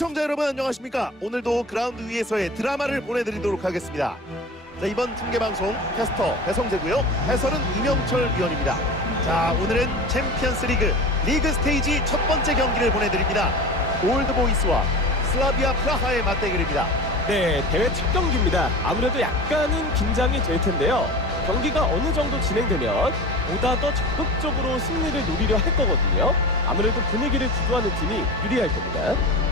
시청자 여러분 안녕하십니까? 오늘도 그라운드 위에서의 드라마를 보내드리도록 하겠습니다. 자 이번 중계 방송 캐스터 배성재고요. 해설은 이명철 위원입니다. 자 오늘은 챔피언스 리그 리그 스테이지 첫 번째 경기를 보내드립니다. 올드보이스와 슬라비아 프라하의 맞대결입니다. 네, 대회 첫 경기입니다. 아무래도 약간은 긴장이 될 텐데요. 경기가 어느 정도 진행되면 보다 더 적극적으로 승리를 노리려 할 거거든요. 아무래도 분위기를 주도하는 팀이 유리할 겁니다.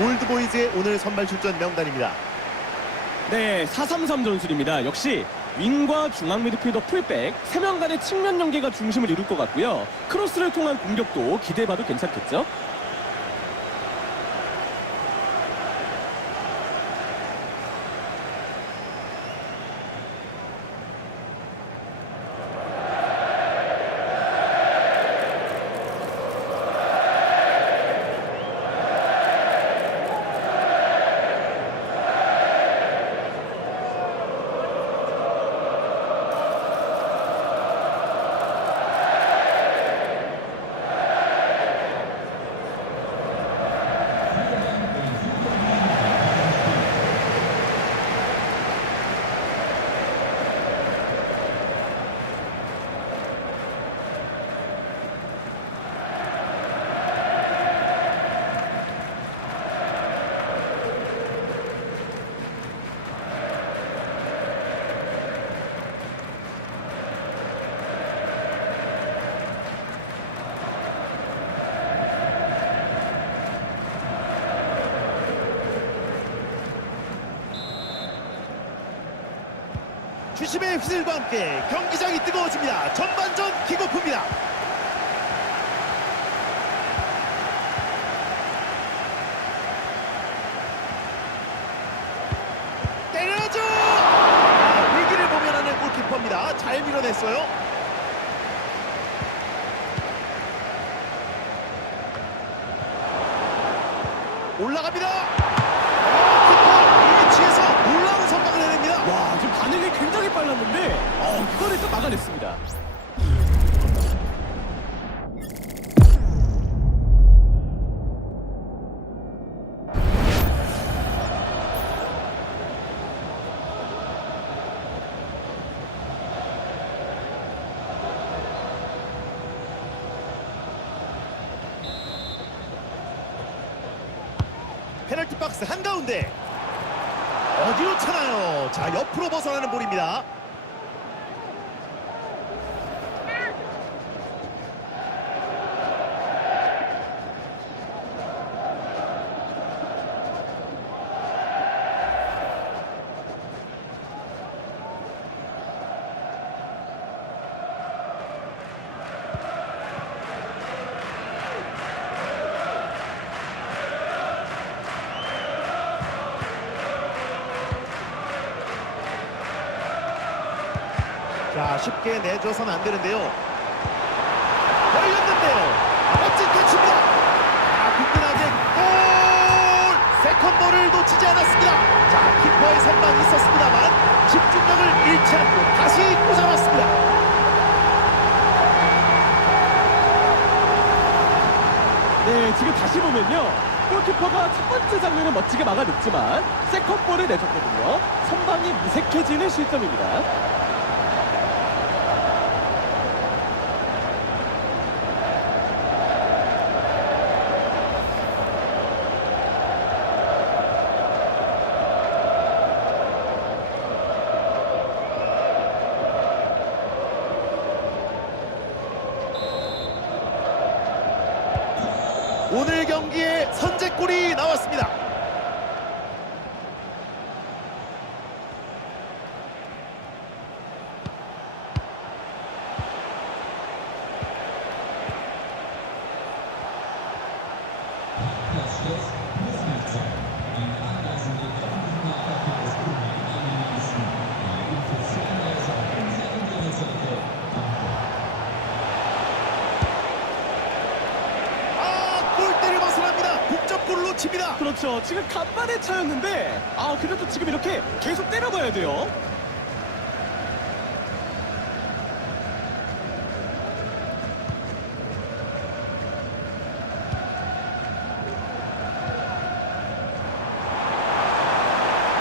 올드보이즈의 오늘 선발 출전 명단입니다. 네, 433 전술입니다. 역시 윙과 중앙 미드필더 풀백 3명 간의 측면 연계가 중심을 이룰 것 같고요. 크로스를 통한 공격도 기대해봐도 괜찮겠죠? 주심의 휘슬과 함께 경기장이 뜨거워집니다. 전반전 킥오프입니다. 한가운데 어디로 차나요? 자 옆으로 벗어나는 볼입니다. 쉽게 내줘선 안 되는데요. 걸렸는데요. 멋진 캐치입니다. 아 든든하게 골! 세컨볼을 놓치지 않았습니다. 자 키퍼의 선방이 있었습니다만 집중력을 잃지 않고 다시 꽂아놨습니다. 네, 지금 다시 보면요. 골키퍼가 첫 번째 장면은 멋지게 막아냈지만 세컨볼을 내줬거든요. 선방이 무색해지는 실점입니다. 오늘 경기에 선제골이 나왔습니다. 밀어붙입니다. 그렇죠. 지금 간만에 차였는데 아 그래도 지금 이렇게 계속 때려봐야 돼요.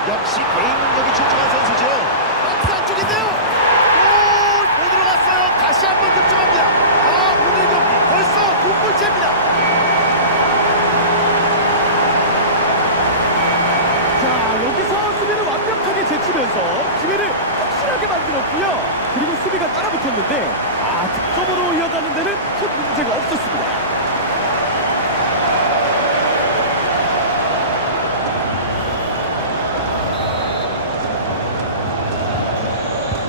역시 개인 능력이 출중한 선수죠. 박스 안쪽인데요. 골! 못 들어갔어요. 다시 한번 득점합니다. 아, 오늘 경기 벌써 두 골째입니다. 자 여기서 수비를 완벽하게 제치면서 기회를 확실하게 만들었고요. 그리고 수비가 따라붙었는데 아 득점으로 이어가는 데는 큰 문제가 없었습니다.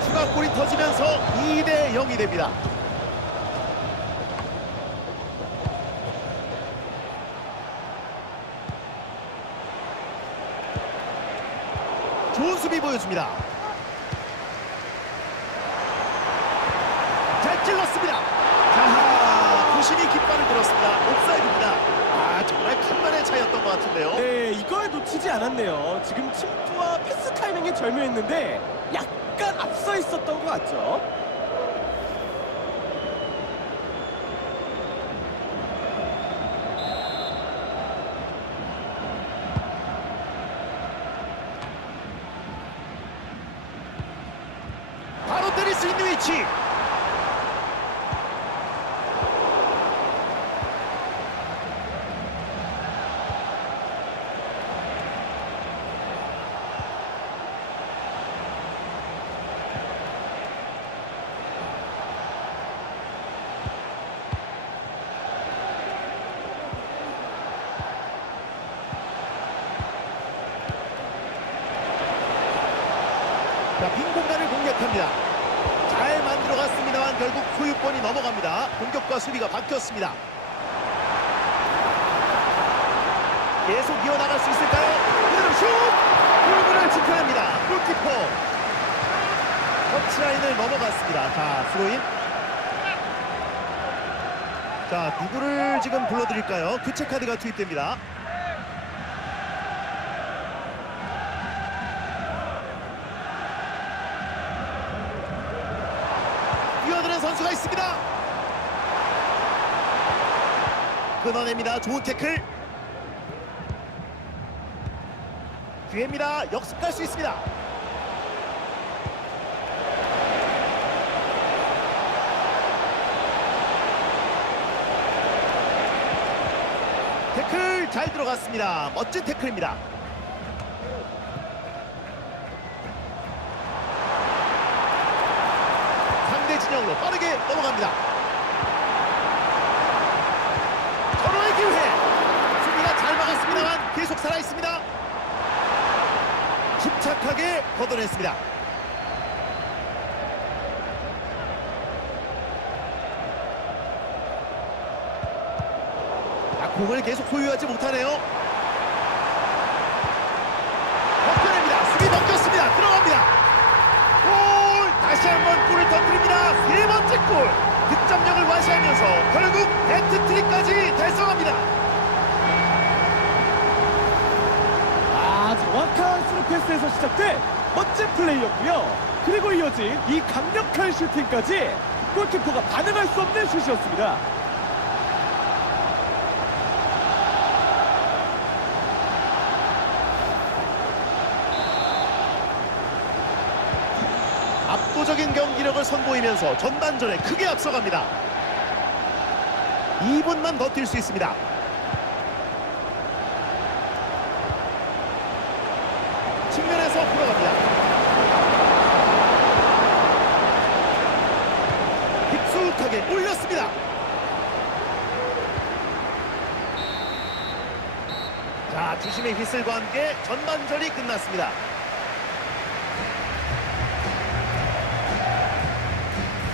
추가골이 터지면서 2대 0이 됩니다. 좋은 수비 보여줍니다. 잘 찔렀습니다. 자, 부심이 깃발을 들었습니다. 옵사이드입니다. 아, 정말 간만의 차이였던 것 같은데요. 네 이걸 놓치지 않았네요. 지금 침투와 패스 타이밍이 절묘했는데 약간 앞서 있었던 것 같죠. 바로 때릴 수 있는 위치. 자, 빈 공간을 공략합니다. 잘 만들어갔습니다만 결국 소유권이 넘어갑니다. 공격과 수비가 바뀌었습니다. 계속 이어나갈 수 있을까요? 그대로 슛! 골문을 지켜냅니다. 골키퍼. 터치라인을 넘어갔습니다. 자, 스로인. 자, 누구를 지금 불러드릴까요? 교체 카드가 투입됩니다. 선수가 있습니다. 끊어냅니다. 좋은 태클. 기회입니다. 역습 갈 수 있습니다. 태클 잘 들어갔습니다. 멋진 태클입니다. 진영으로 빠르게 넘어갑니다. 서로의 기회. 수비가 잘 막았습니다만 계속 살아 있습니다. 침착하게 걷어냈습니다. 자, 공을 계속 소유하지 못하네요. 벗겨냅니다. 수비 벗겼습니다. 들어갑니다. 골! 다시 한번 골을 터뜨립니다. 세 번째 골. 득점력을 과시하면서 결국 헤트트릭까지 달성합니다. 아 정확한 스루 패스에서 시작된 멋진 플레이였고요. 그리고 이어진 이 강력한 슈팅까지 골키퍼가 반응할 수 없는 슛이었습니다. 압도적인 경기력을 선보이면서 전반전에 크게 앞서갑니다. 2분만 버틸 수 있습니다. 측면에서 풀어갑니다. 깊숙하게 올렸습니다. 자, 주심의 휘슬과 함께 전반전이 끝났습니다.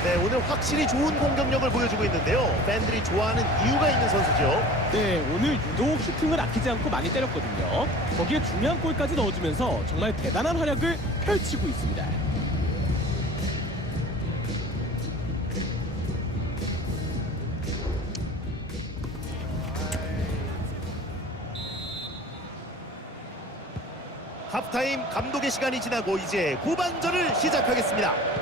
네, 오늘 확실히 좋은 공격력을 보여주고 있는데요. 팬들이 좋아하는 이유가 있는 선수죠. 네, 오늘 유독 슈팅을 아끼지 않고 많이 때렸거든요. 거기에 중요한 골까지 넣어주면서 정말 대단한 활약을 펼치고 있습니다. 하프타임 감독의 시간이 지나고 이제 후반전을 시작하겠습니다.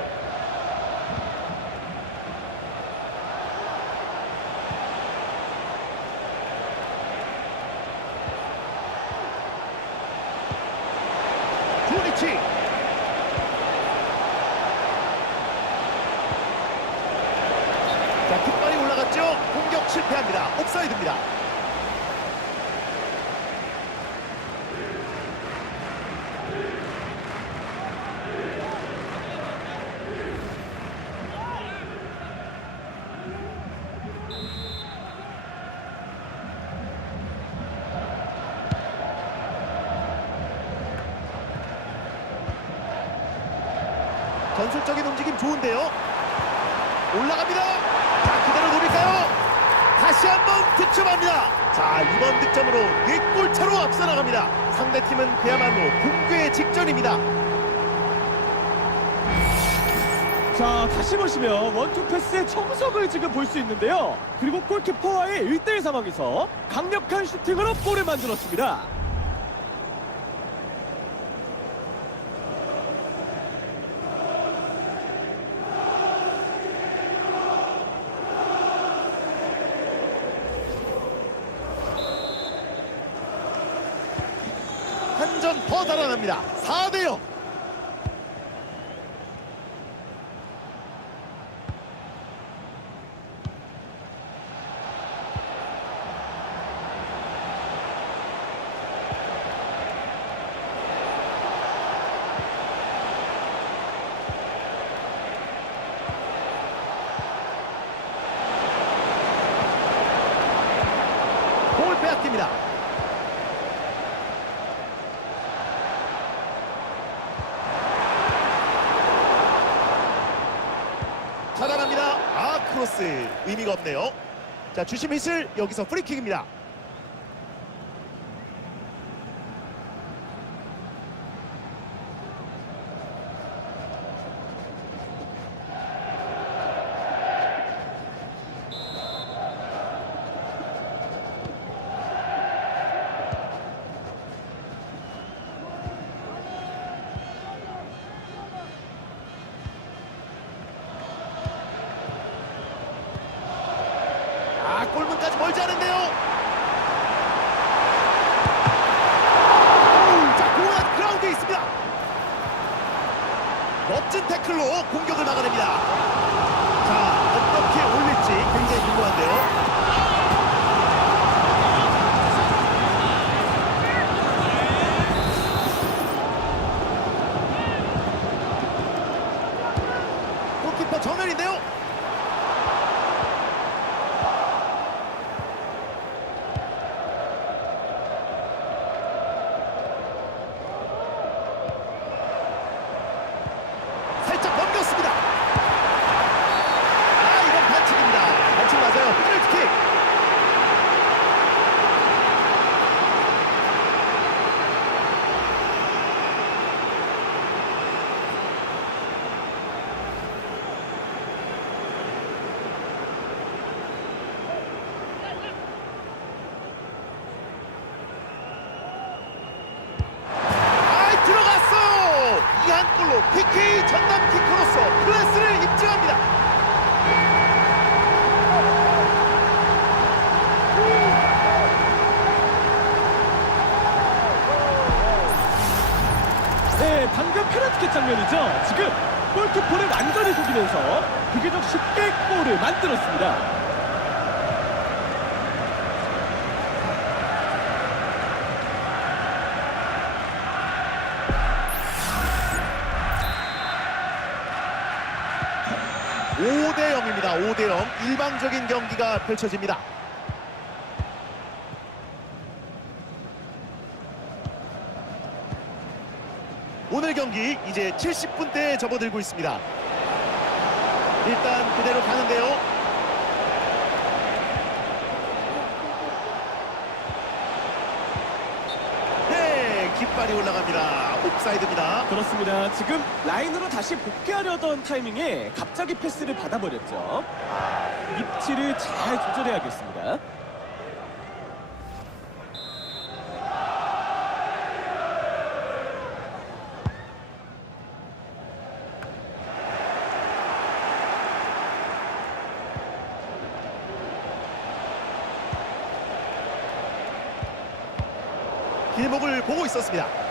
조니치 자 킥발이 올라갔죠 공격 실패합니다 옵사이드입니다 전술적인 움직임 좋은데요. 올라갑니다. 자 그대로 노릴까요? 다시 한번 득점합니다. 자 이번 득점으로 4골 차로 앞서 나갑니다. 상대팀은 그야말로 붕괴 직전입니다. 자 다시 보시면 원투 패스의 청석을 지금 볼 수 있는데요. 그리고 골키퍼와의 1대1 상황에서 강력한 슈팅으로 골을 만들었습니다. 한 점 더 달아납니다 4대0 공을 빼앗깁니다 차단합니다. 아 크로스 의미가 없네요. 자 주심 휘슬 여기서 프리킥입니다. 아 골문까지 멀지 않은데요. 오우, 자 공은 그라운드에 있습니다. 멋진 태클로 공격을 막아냅니다. 자 어떻게 올릴지 굉장히 궁금한데요. 골키퍼 정면인데요. 살짝 넘겼습니다. 아 이건 반칙입니다. 반칙 맞아요. 페널티킥. 아 들어갔어요. 이한 골로 PK 전남 키커로서 클래스를 입증합니다. 네, 방금 페널티킥 장면이죠. 지금 골키퍼를 완전히 속이면서 비교적 쉽게 골을 만들었습니다. 오대 0입니다. 5대 0. 일방적인 경기가 펼쳐집니다. 오늘 경기 이제 70분대에 접어들고 있습니다. 일단 그대로 가는데요. 네, 깃발이 올라갑니다. 사이드입니다. 그렇습니다. 지금 라인으로 다시 복귀하려던 타이밍에 갑자기 패스를 받아버렸죠. 아, 입치를 잘 조절해야겠습니다. 길목을 보고 있었습니다.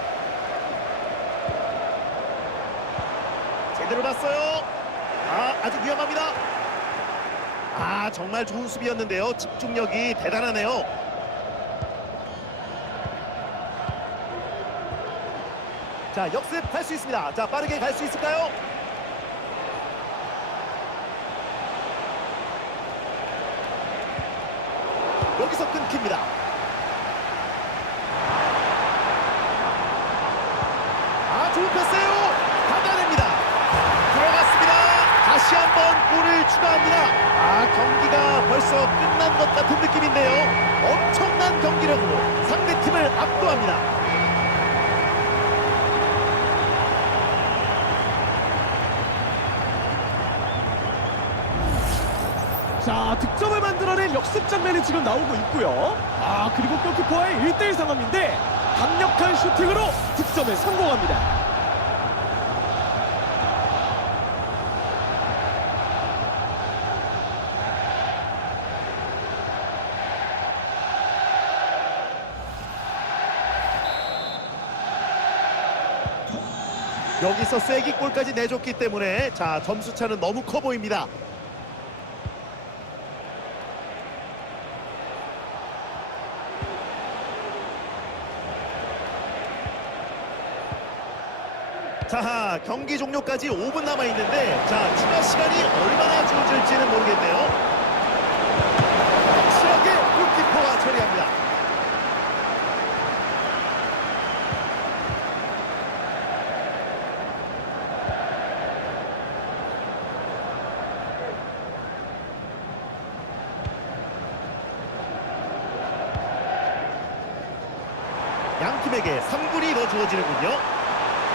제대로 봤어요. 아, 아주 위험합니다. 아, 정말 좋은 수비였는데요. 집중력이 대단하네요. 자, 역습할 수 있습니다. 자, 빠르게 갈 수 있을까요? 여기서 끊깁니다. 아, 좋은 패스예요. 받아냅니다. 들어갔습니다. 다시 한번 골을 추가합니다. 아, 경기가 벌써 끝난 것 같은 느낌인데요. 엄청난 경기력으로 상대팀을 압도합니다. 자, 득점을 만들어낸 역습 장면이 지금 나오고 있고요. 아, 그리고 골키퍼와의 1대1 상황인데 강력한 슈팅으로 득점에 성공합니다. 여기서 쐐기골까지 내줬기 때문에 자 점수 차는 너무 커 보입니다. 자 경기 종료까지 5분 남아 있는데 자 추가 시간이 얼마나 주어질지는 모르겠네요. 확실하게 골키퍼가 처리합니다. 양 팀에게 3분 이더 주어지는군요.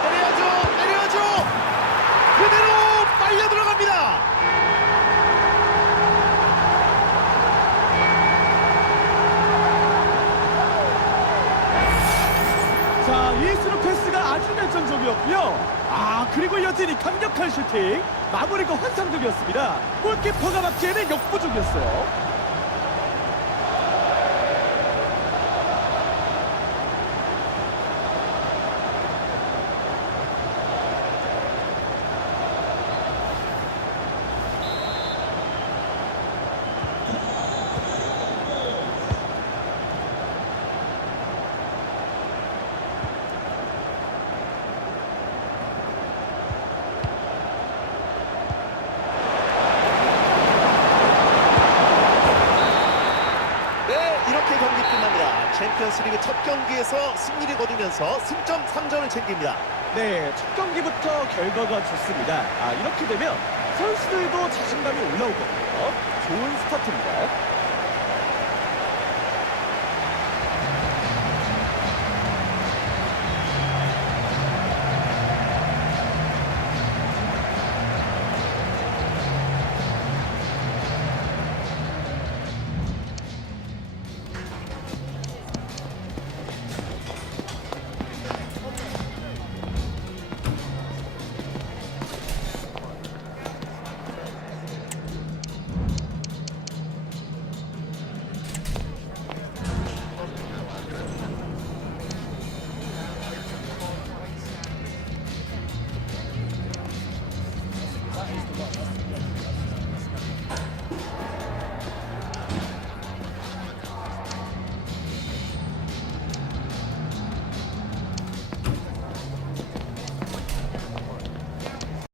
때려야죠, 때려야죠. 그대로 빨려 들어갑니다. 자, 이스루 패스가 아주 결정적이었고요. 아, 그리고 여전히 강력한 슈팅. 마무리가 환상적이었습니다. 골키퍼가 막기에는 역부족이었어요. 네, 이렇게 경기 챔피언스리그 첫 경기에서 승리를 거두면서 승점 3점을 챙깁니다. 네, 첫 경기부터 결과가 좋습니다. 아, 이렇게 되면 선수들도 자신감이 올라오거든요. 좋은 스타트입니다.